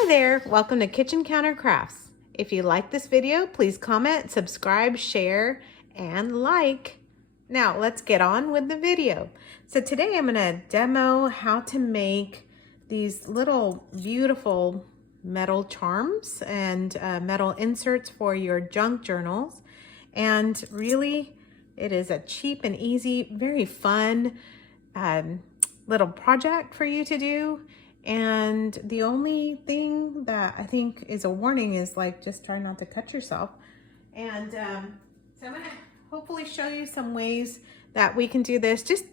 Hi there, welcome to Kitchen Counter Crafts. If you like this video, please comment, subscribe, share, and like. Now let's get on with the video. So today I'm gonna demo how to make these little beautiful metal charms and metal inserts for your junk journals. And really, it is a cheap and easy, very fun little project for you to do. And the only thing that I think is a warning is like, just try not to cut yourself. And so I'm gonna hopefully show you some ways that we can do this just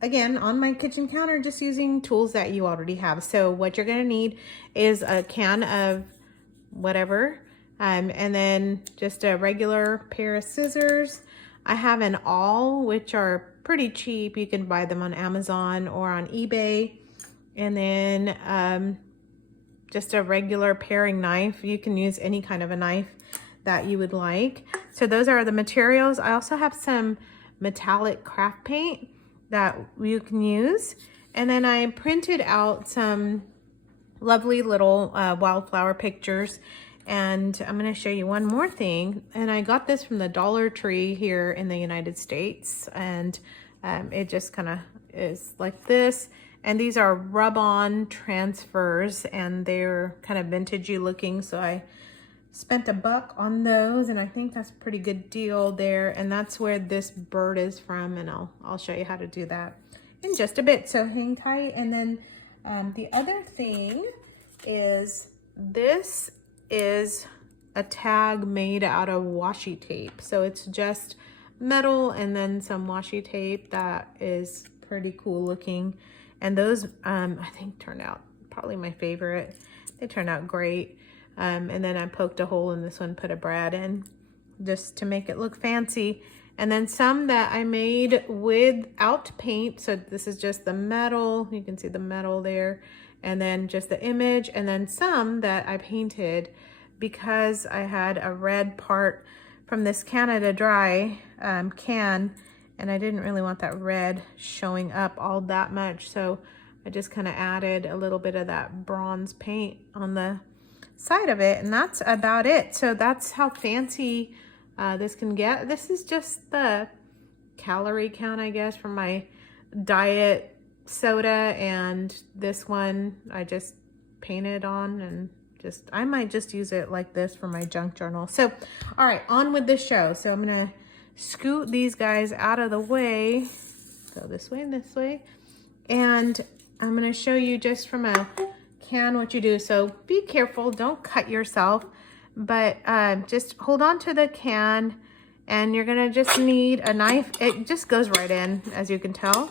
again on my kitchen counter, just using tools that you already have. So what you're gonna need is a can of whatever, and then just a regular pair of scissors. I have an awl, which are pretty cheap. You can buy them on Amazon or on eBay. And then just a regular paring knife. You can use any kind of a knife that you would like. So those are the materials. I also have some metallic craft paint that you can use. And then I printed out some lovely little wildflower pictures. And I'm going to show you one more thing. And I got this from the Dollar Tree here in the United States. And it just kind of is like this. And these are rub-on transfers, and they're kind of vintagey looking. So I spent $1 on those, and I think that's a pretty good deal there. And that's where this bird is from, and I'll show you how to do that in just a bit. So hang tight. And then the other thing is, this is a tag made out of washi tape. So it's just metal and then some washi tape that is pretty cool looking. And those, I think, turned out probably my favorite. They turned out great. And then I poked a hole in this one, put a brad in, just to make it look fancy. And then some that I made without paint. So this is just the metal. You can see the metal there. And then just the image. And then some that I painted because I had a red part from this Canada Dry can. And I didn't really want that red showing up all that much. So I just kind of added a little bit of that bronze paint on the side of it. And that's about it. So that's how fancy this can get. This is just the calorie count, I guess, for my diet soda. And this one I just painted on, and I might just use it like this for my junk journal. So, all right, on with the show. So I'm going to scoot these guys out of the way, go this way and this way, and I'm going to show you just from a can what you do. So be careful, don't cut yourself, but just hold on to the can, and you're going to just need a knife. It just goes right in, as you can tell,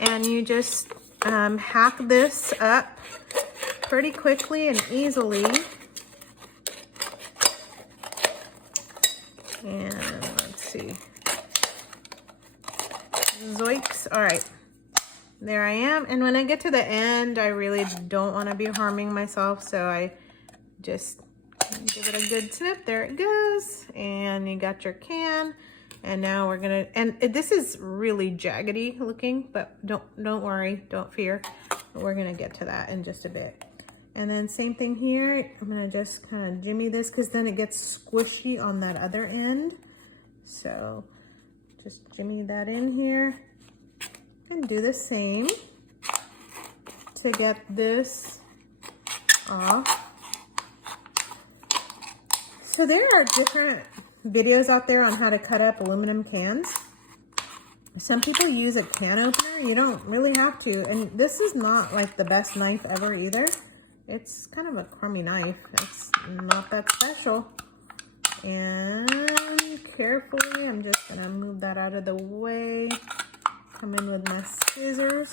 and you just hack this up pretty quickly and easily. And let's see. Zoinks. All right. There I am. And when I get to the end, I really don't want to be harming myself. So I just give it a good snip. There it goes. And you got your can. And now we're going to, and this is really jaggedy looking, but don't worry. Don't fear. We're going to get to that in just a bit. And then same thing here. I'm gonna just kind of jimmy this because then it gets squishy on that other end. So just jimmy that in here and do the same to get this off. So there are different videos out there on how to cut up aluminum cans. Some people use a can opener. You don't really have to. And this is not like the best knife ever either. It's kind of a crummy knife. It's not that special. And carefully, I'm just gonna move that out of the way. Come in with my scissors.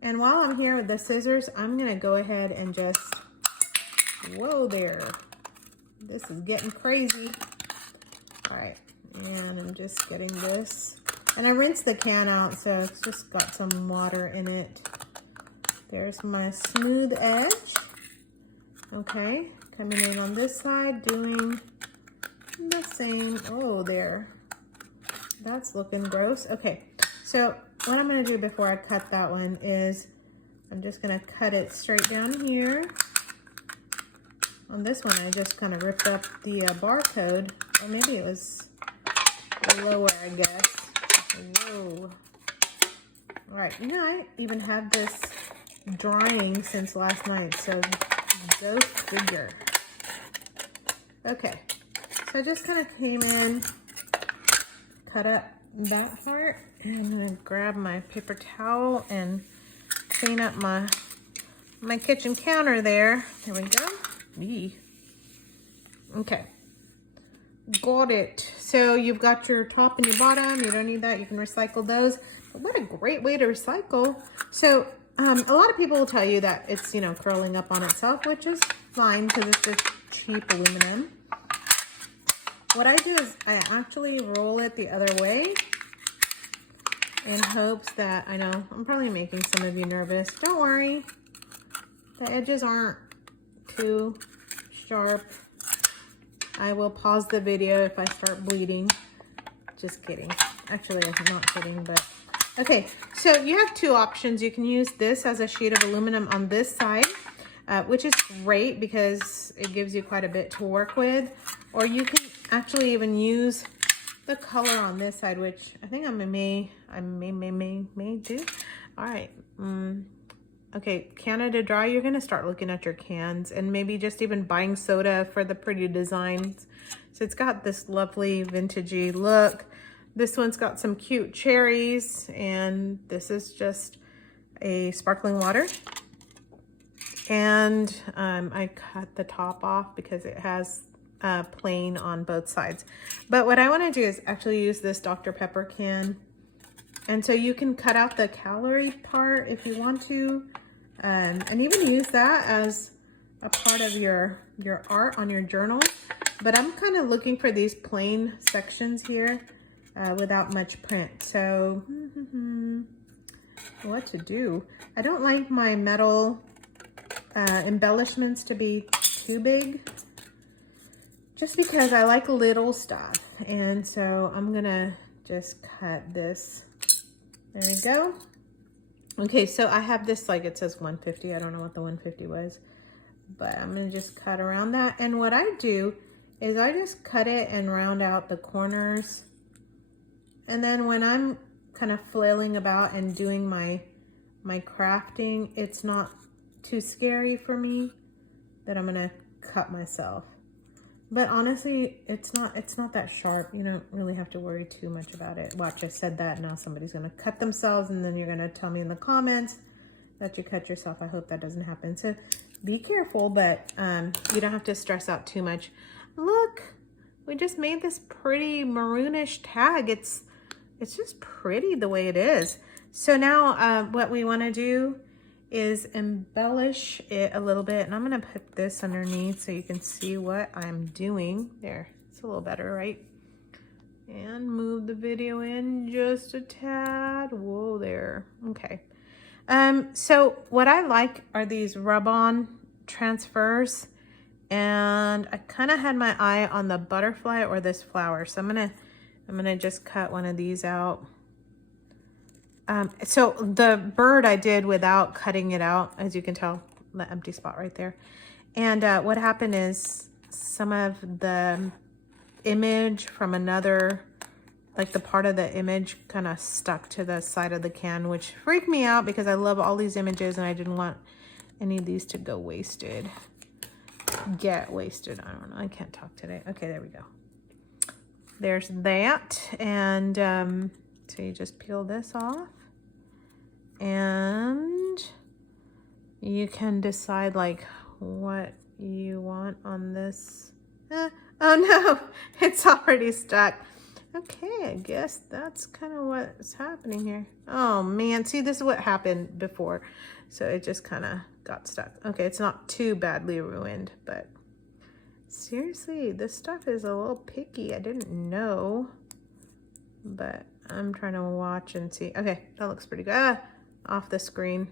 And while I'm here with the scissors, I'm gonna go ahead and just, whoa there. This is getting crazy. All right, and I'm just getting this. And I rinsed the can out, so it's just got some water in it. There's my smooth edge. Okay, coming in on this side, doing the same. Oh, there. That's looking gross. Okay, so what I'm gonna do before I cut that one is I'm just gonna cut it straight down here. On this one, I just kind of ripped up the barcode, or maybe it was lower, I guess. Whoa. All right, you know, I even have this drying since last night, so go figure. Okay, so I just kind of came in, cut up that part, and I'm gonna grab my paper towel and clean up my kitchen counter there. There we go. Eee. Okay, got it. So you've got your top and your bottom. You don't need that. You can recycle those. But what a great way to recycle. So a lot of people will tell you that it's, you know, curling up on itself, which is fine because it's just cheap aluminum. What I do is I actually roll it the other way in hopes that, I know I'm probably making some of you nervous. Don't worry. The edges aren't too sharp. I will pause the video if I start bleeding. Just kidding. Actually, I'm not kidding, but okay. So you have two options. You can use this as a sheet of aluminum on this side, which is great because it gives you quite a bit to work with. Or you can actually even use the color on this side, which I think I may do. All right. Okay, Canada Dry, you're gonna start looking at your cans and maybe just even buying soda for the pretty designs. So it's got this lovely vintagey look. This one's got some cute cherries, and this is just a sparkling water. And I cut the top off because it has plain on both sides. But what I wanna do is actually use this Dr. Pepper can. And so you can cut out the calorie part if you want to. And even use that as a part of your art on your journal. But I'm kind of looking for these plain sections here without much print. So what to do? I don't like my metal embellishments to be too big, just because I like little stuff. And so I'm gonna just cut this. There we go. Okay, so I have this, like it says 150. I don't know what the 150 was, but I'm gonna just cut around that. And what I do is I just cut it and round out the corners. And then when I'm kind of flailing about and doing my crafting, it's not too scary for me that I'm gonna cut myself. But honestly, it's not that sharp. You don't really have to worry too much about it. Watch, I said that, now somebody's gonna cut themselves and then you're gonna tell me in the comments that you cut yourself. I hope that doesn't happen. So be careful, but you don't have to stress out too much. Look, we just made this pretty maroonish tag. It's just pretty the way it is. So now what we wanna do is embellish it a little bit, and I'm gonna put this underneath so you can see what I'm doing. There, it's a little better, right? And move the video in just a tad. Whoa there. Okay. So what I like are these rub-on transfers, and I kind of had my eye on the butterfly or this flower, so I'm gonna just cut one of these out. So the bird I did without cutting it out, as you can tell, the empty spot right there. And what happened is some of the image from another, like the part of the image kind of stuck to the side of the can, which freaked me out because I love all these images and I didn't want any of these to go wasted. Get wasted. I don't know. I can't talk today. Okay, there we go. There's that. And so you just peel this off. And you can decide like what you want on this. Oh no, it's already stuck. Okay, I guess that's kind of what's happening here. Oh man, see, this is what happened before. So it just kind of got stuck. Okay, it's not too badly ruined, but seriously, this stuff is a little picky. I didn't know, but I'm trying to watch and see. Okay, that looks pretty good. Ah, off the screen.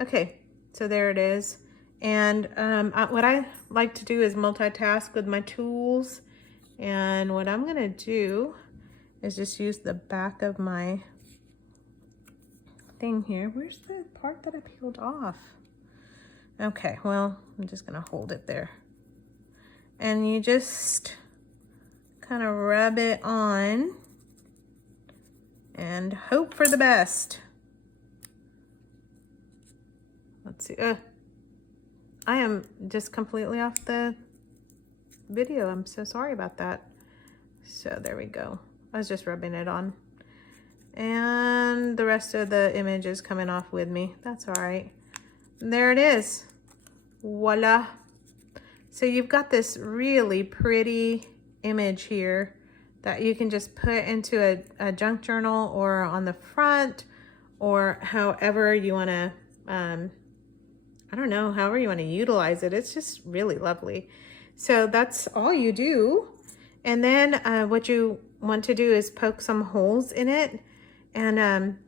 Okay, so there it is. And what I like to do is multitask with my tools. And what I'm gonna do is just use the back of my thing here. Where's the part that I peeled off? Okay, well, I'm just gonna hold it there. And you just kind of rub it on and hope for the best. Let's see. I am just completely off the video. I'm so sorry about that. So there we go. I was just rubbing it on. And the rest of the image is coming off with me. That's all right. There it is. Voila. So you've got this really pretty image here that you can just put into a junk journal or on the front, or however you want to, I don't know, however you want to utilize it. It's just really lovely. So that's all you do. And then what you want to do is poke some holes in it. And,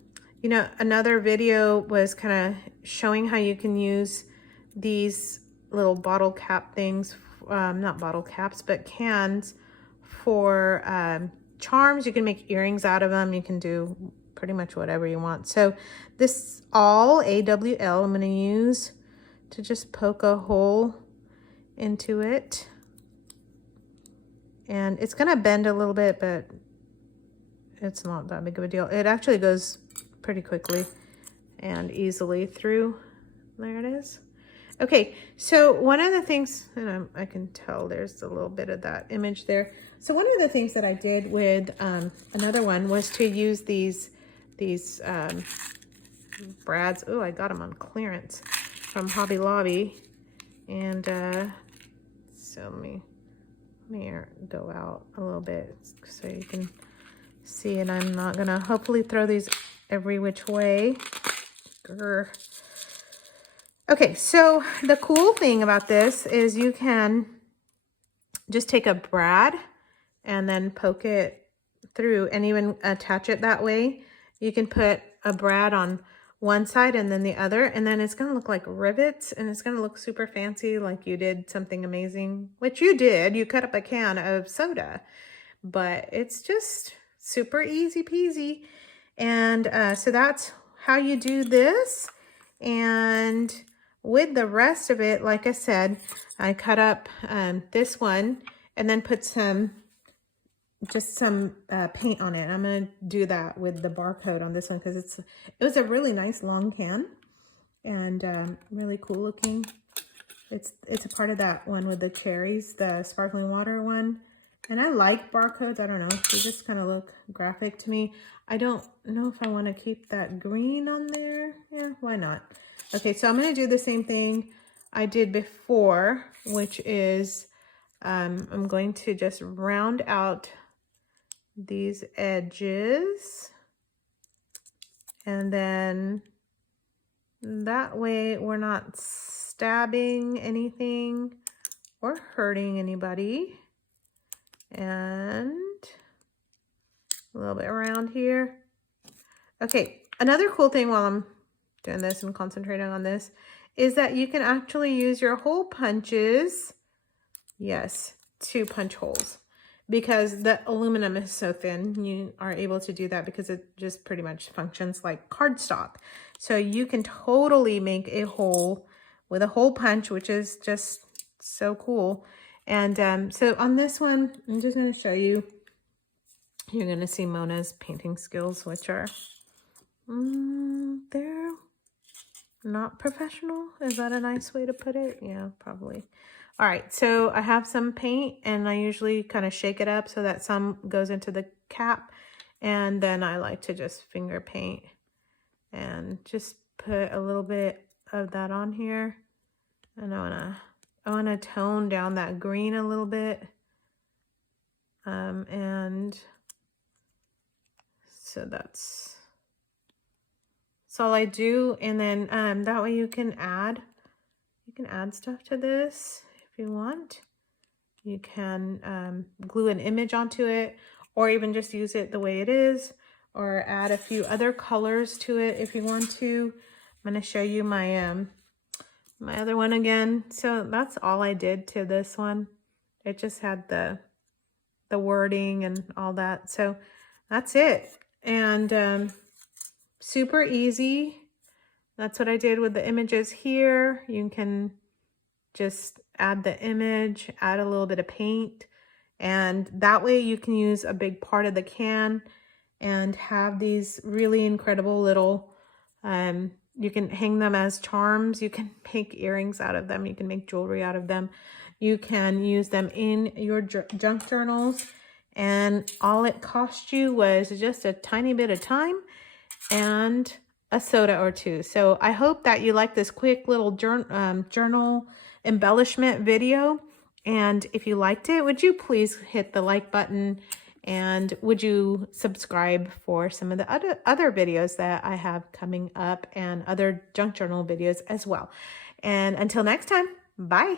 you know, another video was kind of showing how you can use these little bottle cap things, not bottle caps, but cans for charms. You can make earrings out of them. You can do pretty much whatever you want. So this all AWL I'm going to use to just poke a hole into it. And it's going to bend a little bit, but it's not that big of a deal. It actually goes pretty quickly and easily through. There it is. Okay, so one of the things, and I can tell there's a little bit of that image there. So one of the things that I did with another one was to use these brads. Oh, I got them on clearance from Hobby Lobby. And so let me go out a little bit so you can see. And I'm not gonna hopefully throw these every which way. Grr. Okay, so the cool thing about this is you can just take a brad and then poke it through and even attach it that way. You can put a brad on one side and then the other, and then it's going to look like rivets, and it's going to look super fancy, like you did something amazing, which you did. You cut up a can of soda, but it's just super easy peasy. And so that's how you do this. And with the rest of it, like I said, I cut up this one and then put just some paint on it. I'm going to do that with the barcode on this one because it was a really nice long can and really cool looking. It's a part of that one with the cherries, the sparkling water one. And I like barcodes. I don't know. They just kind of look graphic to me. I don't know if I want to keep that green on there. Yeah, why not? Okay, so I'm going to do the same thing I did before, which is I'm going to just round out these edges. And then that way we're not stabbing anything or hurting anybody. And a little bit around here. Okay, another cool thing while I'm doing this and concentrating on this is that you can actually use your hole punches, yes, to punch holes, because the aluminum is so thin. You are able to do that because it just pretty much functions like cardstock. So you can totally make a hole with a hole punch, which is just so cool. And so on this one, I'm just going to show you. You're going to see Mona's painting skills, which are, they're not professional. Is that a nice way to put it? Yeah, probably. All right, so I have some paint, and I usually kind of shake it up so that some goes into the cap, and then I like to just finger paint and just put a little bit of that on here. And I want to tone down that green a little bit, and so that's all I do. And then that way you can add stuff to this if you want. You can glue an image onto it, or even just use it the way it is, or add a few other colors to it if you want to. I'm going to show you my my other one again. So that's all I did to this one. It just had the wording and all that. So that's it. And super easy. That's what I did with the images here. You can just add the image, add a little bit of paint, and that way you can use a big part of the can and have these really incredible little, you can hang them as charms, you can make earrings out of them, you can make jewelry out of them, you can use them in your junk journals, and all it cost you was just a tiny bit of time and a soda or two. So I hope that you like this quick little journal embellishment video. And if you liked it, would you please hit the like button, and would you subscribe for some of the other videos that I have coming up, and other junk journal videos as well. And until next time, bye.